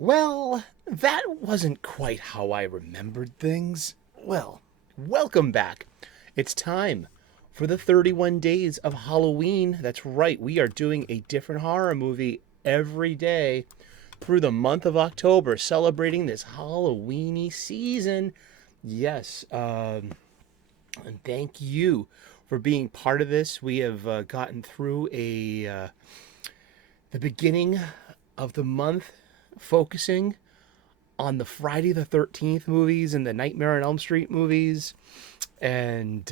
Well, that wasn't quite how I remembered things. Well, welcome back. It's time for the 31 days of Halloween. That's right, we are doing a different horror movie every day through the month of October, celebrating this Halloweeny season. Yes, and thank you for being part of this. We have gotten through the beginning of the month focusing on the Friday the 13th movies and the Nightmare on Elm Street movies, and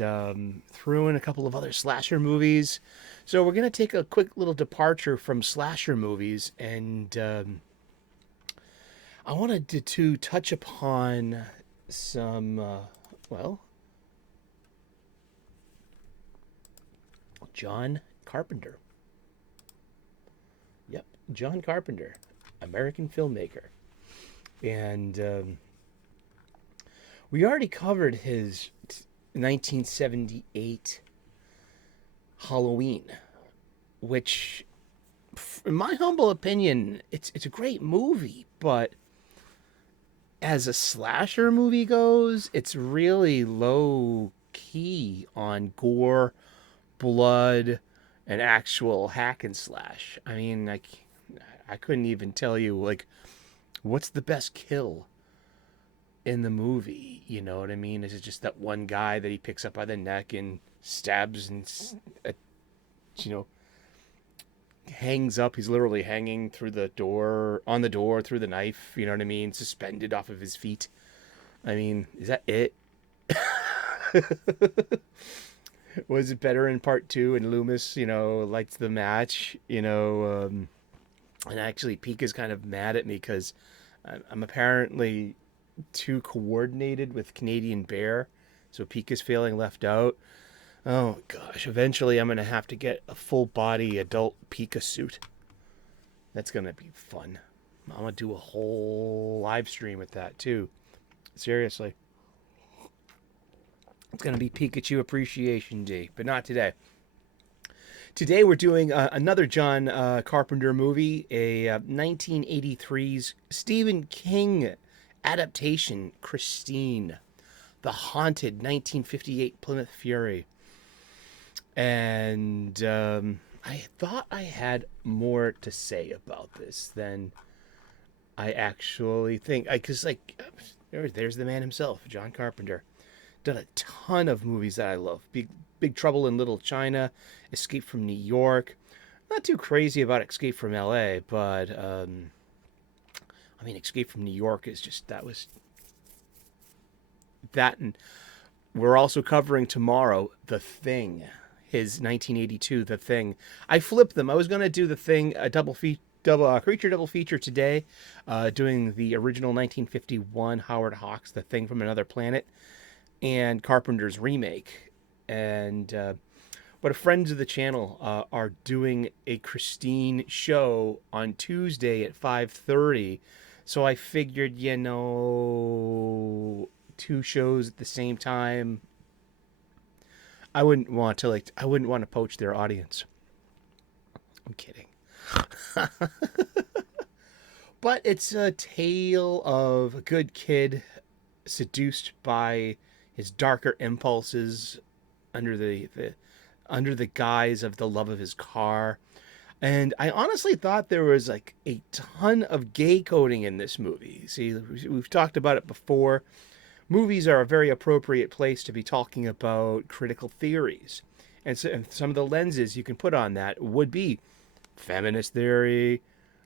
threw in a couple of other slasher movies. So we're going to take a quick little departure from slasher movies, and I wanted to touch upon some, well, John Carpenter. Yep, John Carpenter, American filmmaker. And we already covered his 1978 Halloween, which, in my humble opinion, it's a great movie, but as a slasher movie goes, it's really low key on gore, blood, and actual hack and slash. I mean, I couldn't even tell you, like, what's the best kill in the movie? You know what I mean? Is it just that one guy that he picks up by the neck and stabs and, you know, hangs up? He's literally hanging through the door, on the door, through the knife, you know what I mean? Suspended off of his feet. I mean, is that it? Was it better in part two? And Loomis, lights the match, and actually Pika's kind of mad at me because I'm apparently too coordinated with Canadian Bear, so Pika's feeling left out. Oh gosh, eventually I'm gonna have to get a full body adult Pika suit. That's gonna be fun. I'm gonna do a whole live stream with that too. Seriously. It's gonna be Pikachu Appreciation Day, but not today. Today we're doing another John Carpenter movie, a 1983's Stephen King adaptation, Christine, the haunted 1958 Plymouth Fury. And I thought I had more to say about this than I actually think. Because, there's the man himself, John Carpenter. Done a ton of movies that I love. Big Trouble in Little China, Escape from New York. Not too crazy about Escape from L.A., but Escape from New York is just that, and we're also covering tomorrow The Thing, his 1982 The Thing. I flipped them. I was gonna do The Thing a creature double feature today, doing the original 1951 Howard Hawks' The Thing from Another Planet, and Carpenter's remake. And but friends of the channel are doing a Christine show on Tuesday at 5:30, so I figured, two shows at the same time, I wouldn't want to poach their audience. I'm kidding. But it's a tale of a good kid seduced by his darker impulses under the guise of the love of his car. And I honestly thought there was like a ton of gay coding in this movie. See, we've talked about it before. Movies are a very appropriate place to be talking about critical theories. And some of the lenses you can put on that would be feminist theory,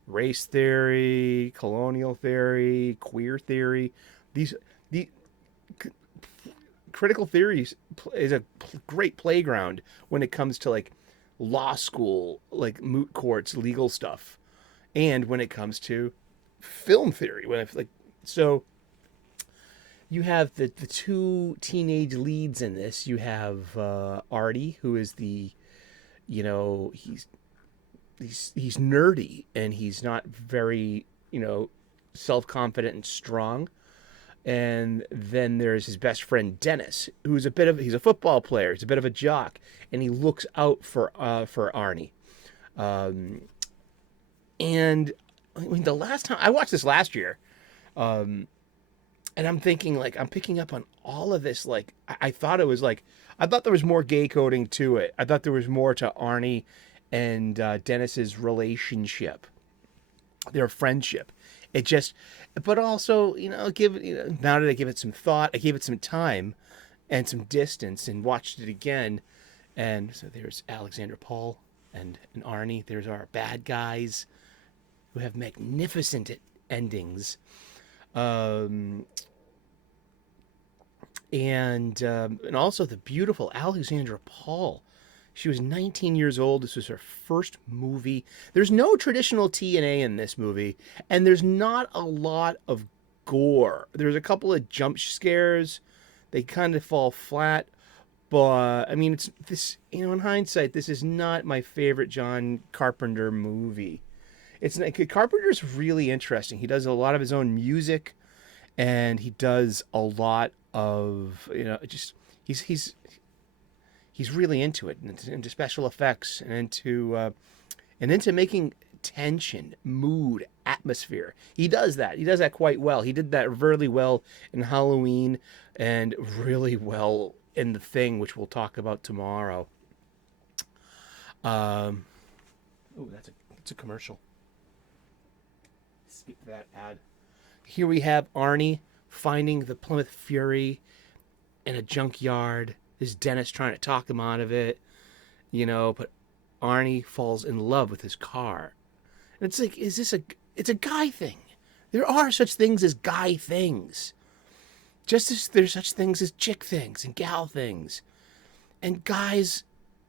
race theory, colonial theory, queer theory. The critical theories is a great playground when it comes to like law school, like moot courts, legal stuff, and when it comes to film theory. So you have the two teenage leads in this. You have Artie, who is he's nerdy and he's not very self-confident and strong. And then there's his best friend Dennis, who's he's a football player. He's a bit of a jock, and he looks out for Arnie. And I mean, the last time I watched this last year, and I'm thinking like I'm picking up on all of this. Like I thought it was like I thought there was more gay coding to it. I thought there was more to Arnie and Dennis's relationship, their friendship. It just, but also now that I give it some thought, I gave it some time and some distance and watched it again. And so there's Alexander Paul and Arnie. There's our bad guys who have magnificent endings. Um, and also the beautiful Alexandra Paul. She was 19 years old. This was her first movie. There's no traditional TNA in this movie, and there's not a lot of gore. There's a couple of jump scares. They kind of fall flat, but I mean, it's this. In hindsight, this is not my favorite John Carpenter movie. It's Carpenter's really interesting. He does a lot of his own music, and he does a lot of just he's really into it, and into special effects, and into making tension, mood, atmosphere. He does that. He does that quite well. He did that really well in Halloween, and really well in The Thing, which we'll talk about tomorrow. Um, oh, that's a commercial. Skip that ad. Here we have Arnie finding the Plymouth Fury in a junkyard. There's Dennis trying to talk him out of it, but Arnie falls in love with his car. And it's like, it's a guy thing. There are such things as guy things. Just as there's such things as chick things and gal things. And guys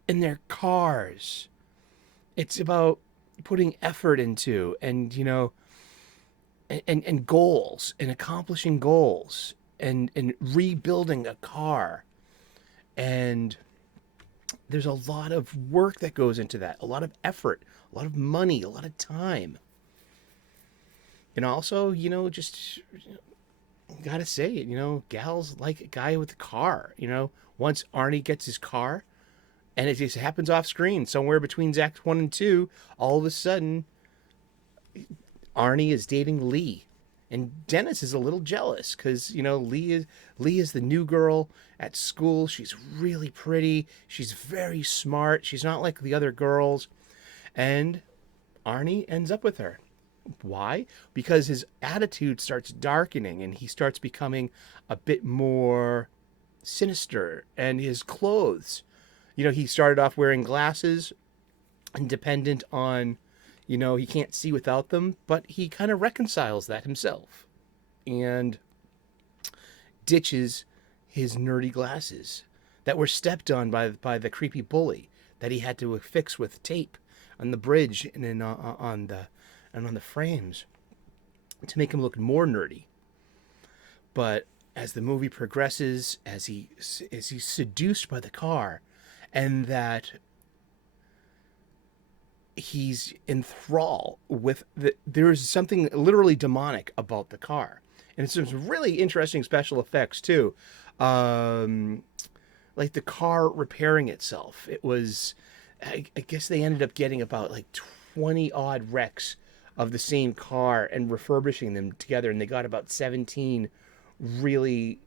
in their cars. It's about putting effort into, and goals, and accomplishing goals, and rebuilding a car. And there's a lot of work that goes into that, a lot of effort, a lot of money, a lot of time. And also, just gotta say it, gals like a guy with a car. Once Arnie gets his car, and it just happens off screen, somewhere between Acts 1 and 2, all of a sudden, Arnie is dating Lee. And Dennis is a little jealous because, Lee is the new girl at school. She's really pretty. She's very smart. She's not like the other girls. And Arnie ends up with her. Why? Because his attitude starts darkening, and he starts becoming a bit more sinister. And his clothes, he started off wearing glasses and dependent on, he can't see without them, but he kind of reconciles that himself and ditches his nerdy glasses that were stepped on by the creepy bully that he had to fix with tape on the bridge and then on the frames to make him look more nerdy. But as the movie progresses, as he's seduced by the car, and that he's in thrall with there's something literally demonic about the car, and it's some really interesting special effects too, like the car repairing itself. It was, I guess they ended up getting about like 20 odd wrecks of the same car and refurbishing them together, and they got about 17 really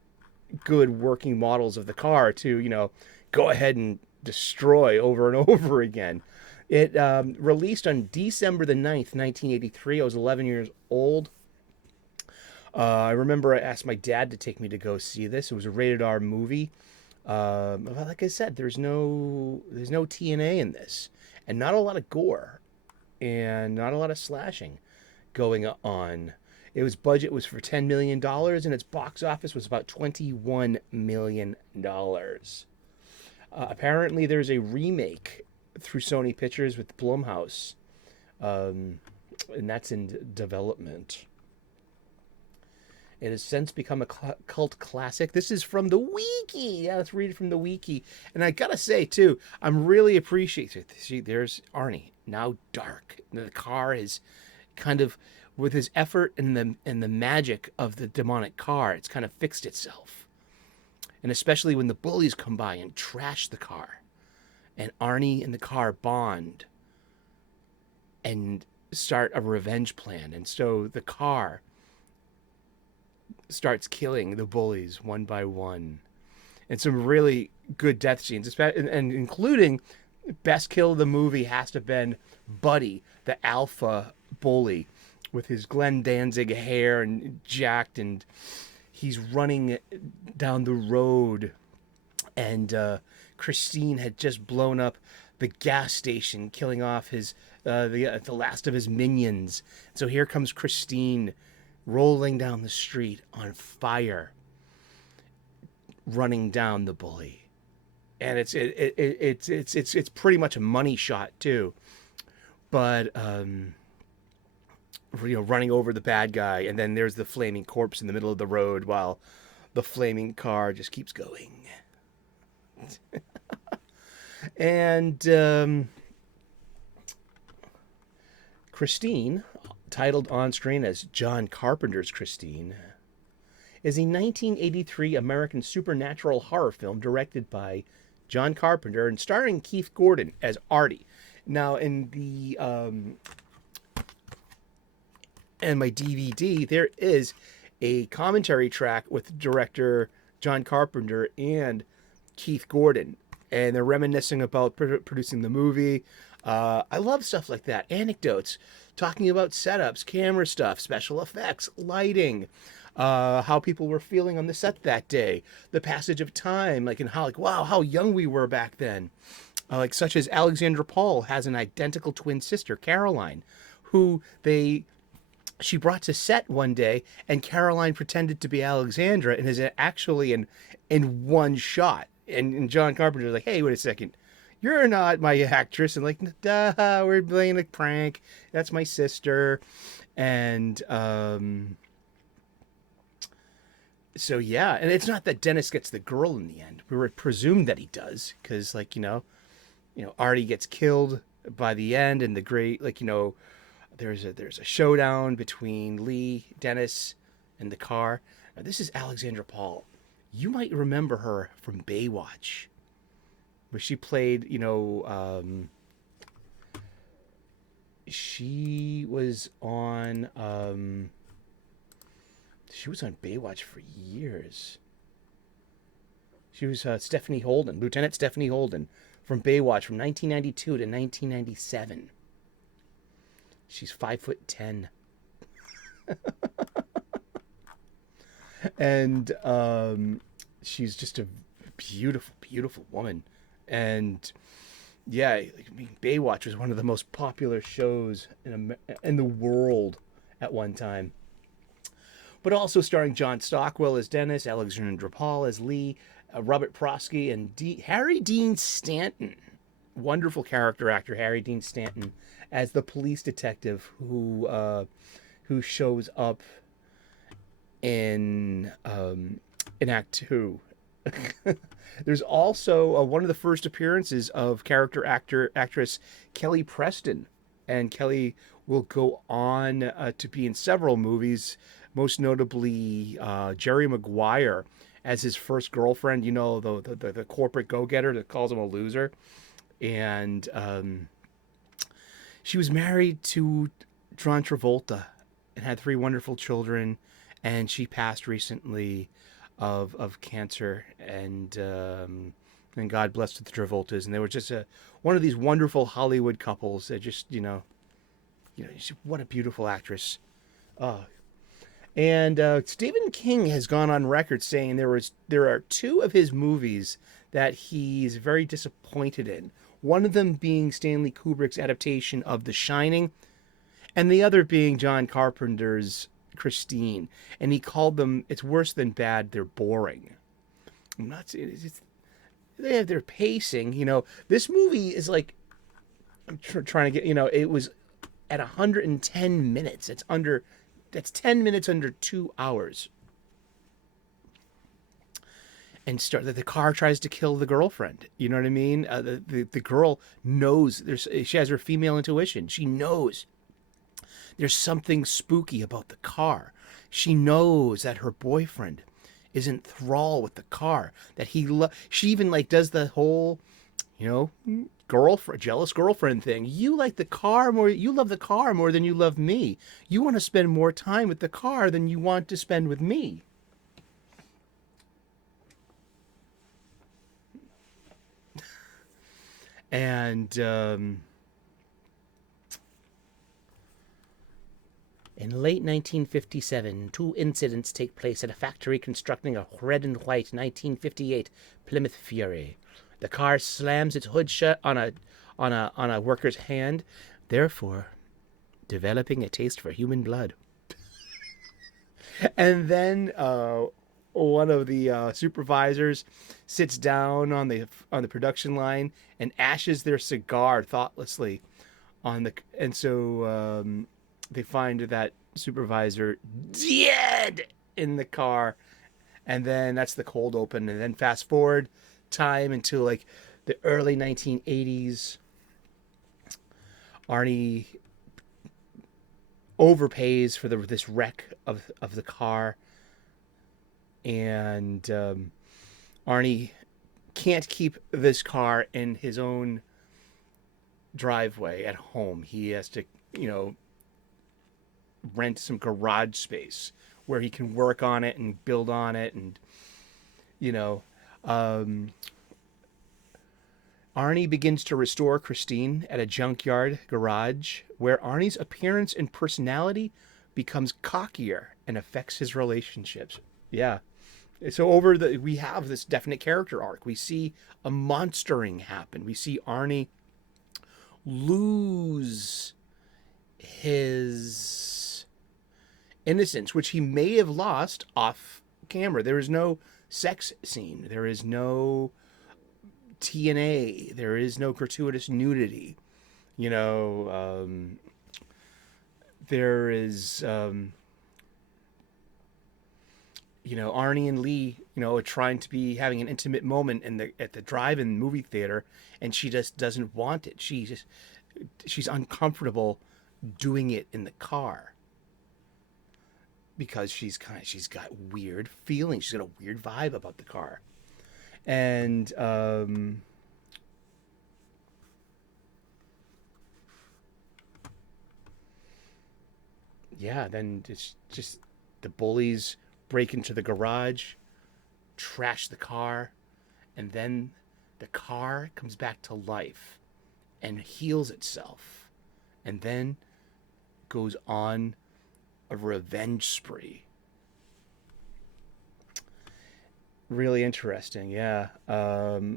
good working models of the car to go ahead and destroy over and over again. It released on December the 9th, 1983. I was 11 years old. I remember I asked my dad to take me to go see this. It was a rated R movie. Like I said, there's no TNA in this, and not a lot of gore, and not a lot of slashing going on. Its budget was for $10 million, and its box office was about $21 million. Apparently, there's a remake through Sony Pictures with Blumhouse, and that's in development. It has since become a cult classic. This is from the wiki. Yeah, let's read it from the wiki. And I gotta say too, I'm really appreciative. See, there's Arnie now dark. The car is kind of, with his effort and the magic of the demonic car, it's kind of fixed itself. And especially when the bullies come by and trash the car, and Arnie and the car bond, and start a revenge plan. And so the car starts killing the bullies one by one. And some really good death scenes, and including best kill of the movie has to have been Buddy, the alpha bully, with his Glenn Danzig hair and jacked, and he's running down the road, and Christine had just blown up the gas station, killing off his the last of his minions. So here comes Christine rolling down the street on fire, running down the bully, and it's pretty much a money shot too. But running over the bad guy, and then there's the flaming corpse in the middle of the road while the flaming car just keeps going. And Christine, titled on screen as John Carpenter's Christine, is a 1983 American supernatural horror film directed by John Carpenter and starring Keith Gordon as Artie. Now, in the and my DVD, there is a commentary track with director John Carpenter and Keith Gordon, and they're reminiscing about producing the movie. I love stuff like that. Anecdotes, talking about setups, camera stuff, special effects, lighting, how people were feeling on the set that day, the passage of time, like, and how, like, wow, how young we were back then. Like, such as Alexandra Paul has an identical twin sister, Caroline, who she brought to set one day, and Caroline pretended to be Alexandra and is actually in one shot. And John Carpenter's like, hey, wait a second. You're not my actress. And like, duh, we're playing a prank. That's my sister. And so, yeah. And it's not that Dennis gets the girl in the end. We were presumed that he does. Because, like, Artie gets killed by the end. And the great, like, there's a showdown between Lee, Dennis, and the car. Now, this is Alexandra Paul. You might remember her from Baywatch, where she played, she was on Baywatch for years. She was Stephanie Holden, Lieutenant Stephanie Holden, from Baywatch from 1992 to 1997. She's 5'10". And she's just a beautiful, beautiful woman. And yeah, I mean, Baywatch was one of the most popular shows in the world at one time. But also starring John Stockwell as Dennis, Alexandra Paul as Lee, Robert Prosky, and Harry Dean Stanton. Wonderful character actor Harry Dean Stanton as the police detective who shows up in Act 2. There's also one of the first appearances of actress Kelly Preston, and Kelly will go on to be in several movies, most notably Jerry Maguire as his first girlfriend. The corporate go-getter that calls him a loser, and she was married to John Travolta and had 3 wonderful children. And she passed recently of cancer, and God bless the Travoltas. And they were just one of these wonderful Hollywood couples that just, what a beautiful actress. And Stephen King has gone on record saying there are 2 of his movies that he's very disappointed in. One of them being Stanley Kubrick's adaptation of The Shining, and the other being John Carpenter's Christine, and he called them, it's worse than bad, they're boring. I'm not saying they have their pacing. This movie is like, I'm trying to get, it was at 110 minutes. That's 10 minutes under 2 hours. And the car tries to kill the girlfriend. You know what I mean? The girl knows, she has her female intuition. She knows there's something spooky about the car. She knows that her boyfriend is enthralled with the car. That she even does the whole, girlfriend, jealous girlfriend thing. You like the car more. You love the car more than you love me. You want to spend more time with the car than you want to spend with me. And in late 1957, two incidents take place at a factory constructing a red and white 1958 Plymouth Fury. The car slams its hood shut on a worker's hand, therefore developing a taste for human blood. And then one of the supervisors sits down on the production line and ashes their cigar thoughtlessly on the and so they find that supervisor dead in the car, and then that's the cold open, and then fast forward time until like the early 1980s. Arnie overpays for this wreck of the car, and Arnie can't keep this car in his own driveway at home. He has to, rent some garage space where he can work on it and build on it, and you know, um, Arnie begins to restore Christine at a junkyard garage where Arnie's appearance and personality becomes cockier and affects his relationships. Yeah. So we have this definite character arc. We see a monstering happen. We see Arnie lose his innocence, which he may have lost off camera. There is no sex scene. There is no TNA. There is no gratuitous nudity. There is, Arnie and Lee, are trying to be having an intimate moment at the drive-in movie theater, and she just doesn't want it. She's uncomfortable doing it in the car because she's got weird feelings. She's got a weird vibe about the car, and yeah, then it's just the bullies break into the garage, trash the car, and then the car comes back to life and heals itself, and then goes on a revenge spree. Really interesting, yeah.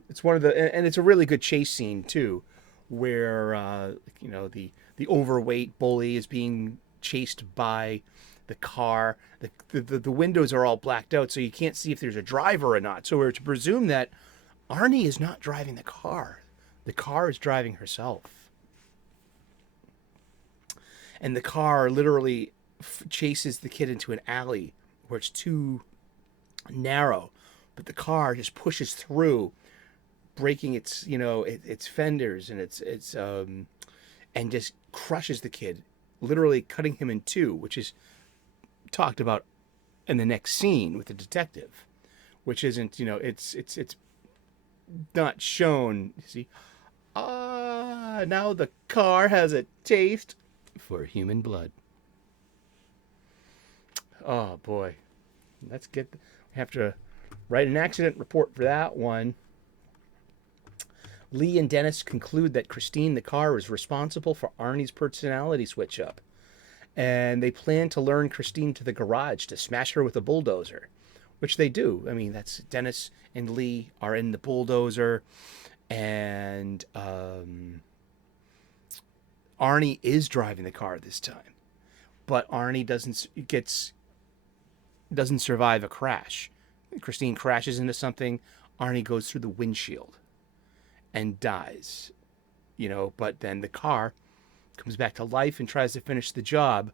It's one of and it's a really good chase scene too, where the overweight bully is being chased by the car. The windows are all blacked out, so you can't see if there's a driver or not. So we're to presume that Arnie is not driving the car. The car is driving herself. And the car literally chases the kid into an alley where it's too narrow, but the car just pushes through, breaking its fenders and its and just crushes the kid, literally cutting him in two, which is talked about in the next scene with the detective, which isn't, it's not shown. You see, now the car has a taste for human blood. Oh boy, we have to write an accident report for that one. Lee and Dennis conclude that Christine the car is responsible for Arnie's personality switch up, and they plan to lure Christine to the garage to smash her with a bulldozer, which they do. I mean, that's Dennis and Lee are in the bulldozer, and Arnie is driving the car this time, but Arnie doesn't survive a crash. Christine crashes into something. Arnie goes through the windshield and dies. But then the car comes back to life and tries to finish the job,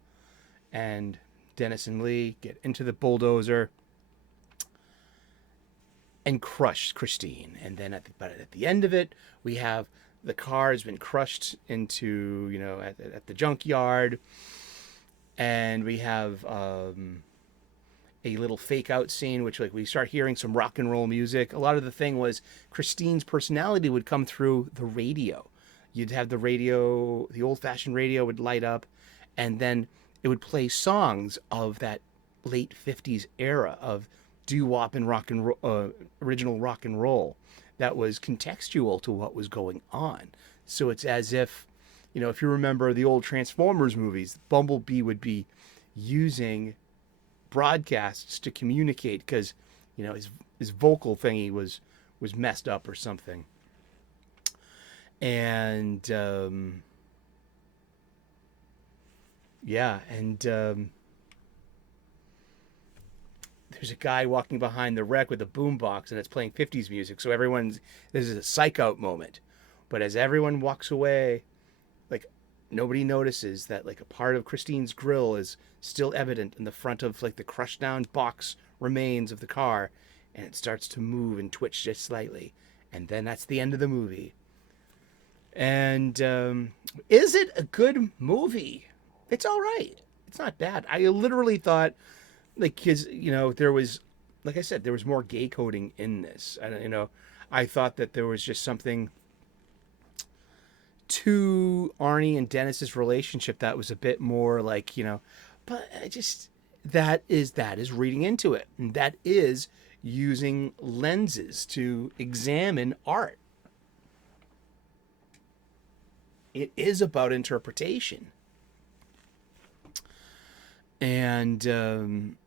and Dennis and Lee get into the bulldozer and crush Christine. And then at the end of it, we have the car has been crushed into, at the junkyard, and we have a little fake out scene, which like we start hearing some rock and roll music. A lot of the thing was Christine's personality would come through the radio. You'd have the radio, the old fashioned radio would light up, and then it would play songs of that late 50s era of doo-wop and original rock and roll that was contextual to what was going on. So it's as if, if you remember the old Transformers movies, Bumblebee would be using broadcasts to communicate because, his vocal thingy was messed up or something. And yeah, and there's a guy walking behind the wreck with a boombox, and it's playing 50s music. So there's a psych out moment. But as everyone walks away, like nobody notices that like a part of Christine's grill is still evident in the front of like the crushed down box remains of the car, and it starts to move and twitch just slightly. And then that's the end of the movie. And is it a good movie? It's all right. It's not bad. I literally thought, like, because, there was, like I said, there was more gay coding in this. I thought that there was just something to Arnie and Dennis's relationship that was a bit more like, but that is reading into it. And that is using lenses to examine art. It is about interpretation. And,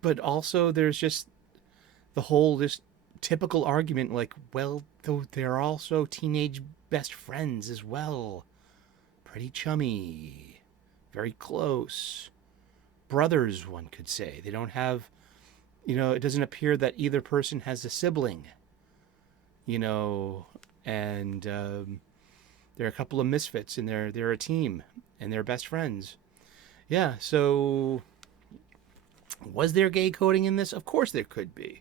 but also there's just the whole, this typical argument like, well, though they're also teenage best friends as well. Pretty chummy. Very close. Brothers, one could say. They don't have, it doesn't appear that either person has a sibling. And they're a couple of misfits, and they're a team, and they're best friends. Yeah, so was there gay coding in this? Of course there could be.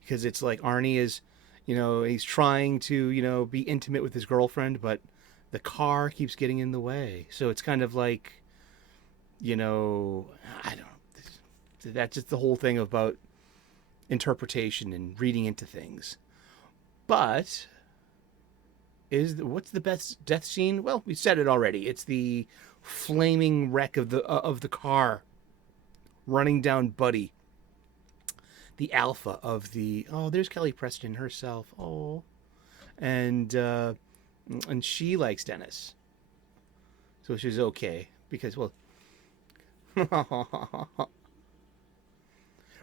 Because it's like Arnie is, he's trying to, be intimate with his girlfriend, but the car keeps getting in the way. So it's kind of like, I don't know. That's just the whole thing about interpretation and reading into things. But what's the best death scene? Well, we said it already. It's the flaming wreck of the car running down Buddy, the alpha of the. Oh, there's Kelly Preston herself. Oh, and she likes Dennis, so she's okay because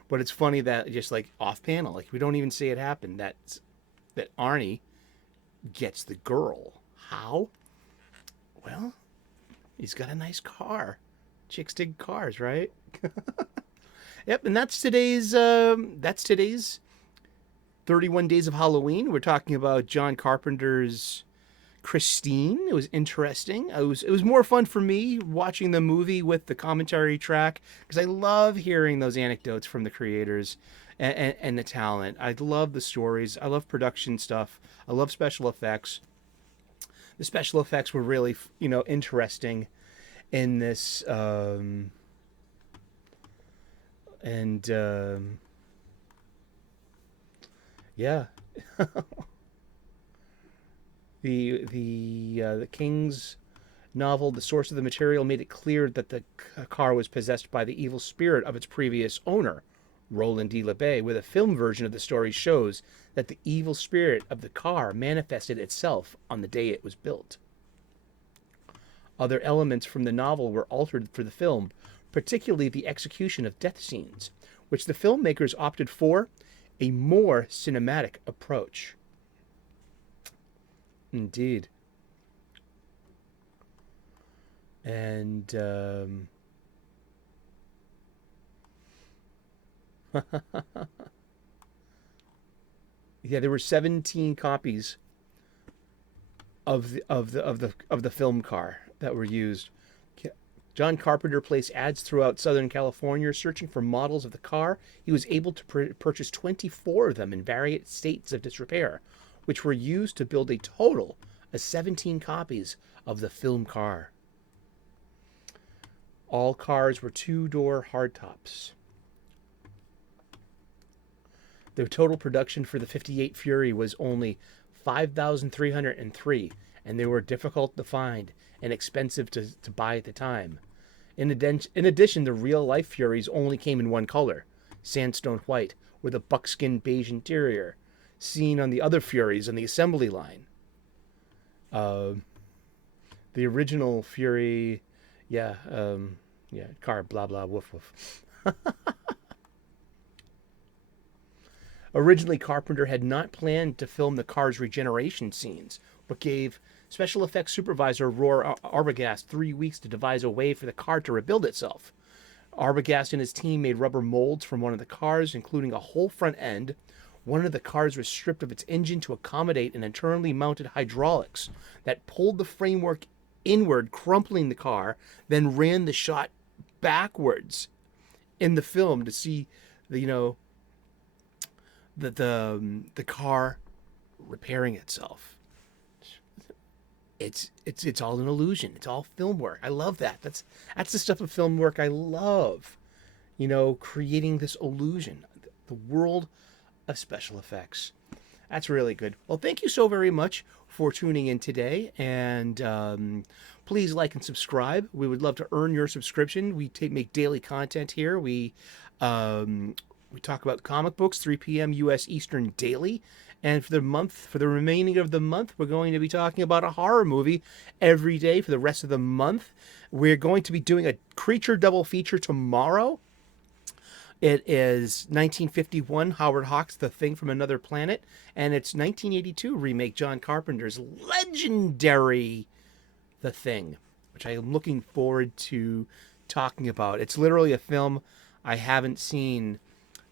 But it's funny that just like off panel, like we don't even say it happened. That Arnie gets the girl. How? Well, he's got a nice car. Chicks dig cars, right? Yep, and that's today's 31 Days of Halloween. We're talking about John Carpenter's Christine. It was interesting. It was more fun for me watching the movie with the commentary track because I love hearing those anecdotes from the creators and the talent. I love the stories. I love production stuff. I love special effects. The special effects were really, interesting in this. Yeah. The King's novel, The Source of the Material, made it clear that the car was possessed by the evil spirit of its previous owner, Roland D. LeBay, where the film version of the story shows that the evil spirit of the car manifested itself on the day it was built. Other elements from the novel were altered for the film, particularly the execution of death scenes, which the filmmakers opted for a more cinematic approach. Indeed. And yeah, there were 17 copies of the film car that were used. John Carpenter placed ads throughout Southern California searching for models of the car. He was able to purchase 24 of them in various states of disrepair, which were used to build a total of 17 copies of the film car. All cars were two-door hardtops. The total production for the 58 Fury was only 5,303, and they were difficult to find and expensive to buy at the time. In addition, the real-life Furies only came in one color, sandstone white, with a buckskin beige interior, seen on the other Furies on the assembly line. The original Fury, car, blah, blah, woof, woof. Originally, Carpenter had not planned to film the car's regeneration scenes, but gave special effects supervisor Roar Arbogast 3 weeks to devise a way for the car to rebuild itself. Arbogast and his team made rubber molds from one of the cars, including a whole front end. One of the cars was stripped of its engine to accommodate an internally mounted hydraulics that pulled the framework inward, crumpling the car, then ran the shot backwards in the film to see the the car repairing itself. It's all an illusion. It's all film work. I love that. That's the stuff of film work I love. Creating this illusion, the world of special effects. That's really good. Well, thank you so very much for tuning in today, and please like and subscribe. We would love to earn your subscription. We make daily content here. We talk about comic books, 3 p.m. U.S. Eastern daily. And for the remaining of the month, we're going to be talking about a horror movie every day for the rest of the month. We're going to be doing a creature double feature tomorrow. It is 1951, Howard Hawks' The Thing from Another Planet, and it's 1982 remake John Carpenter's legendary The Thing, which I am looking forward to talking about. It's literally a film I haven't seen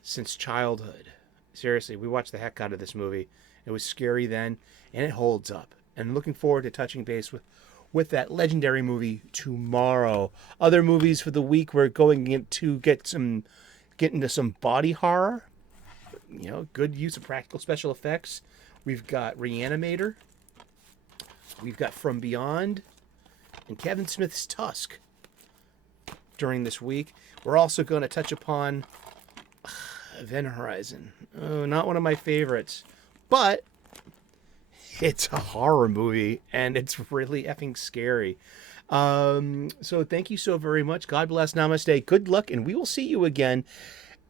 since childhood. Seriously, we watched the heck out of this movie. It was scary then, and it holds up. And looking forward to touching base with that legendary movie tomorrow. Other movies for the week, we're going to get into some body horror. Good use of practical special effects. We've got Reanimator. We've got From Beyond. And Kevin Smith's Tusk during this week. We're also going to touch upon Event Horizon. Oh, not one of my favorites, but it's a horror movie and it's really effing scary. So thank you so very much. God bless. Namaste. Good luck, and we will see you again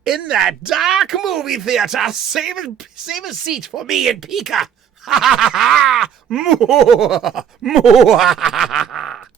in that dark movie theater. Save a seat for me and Pika. Ha ha ha ha.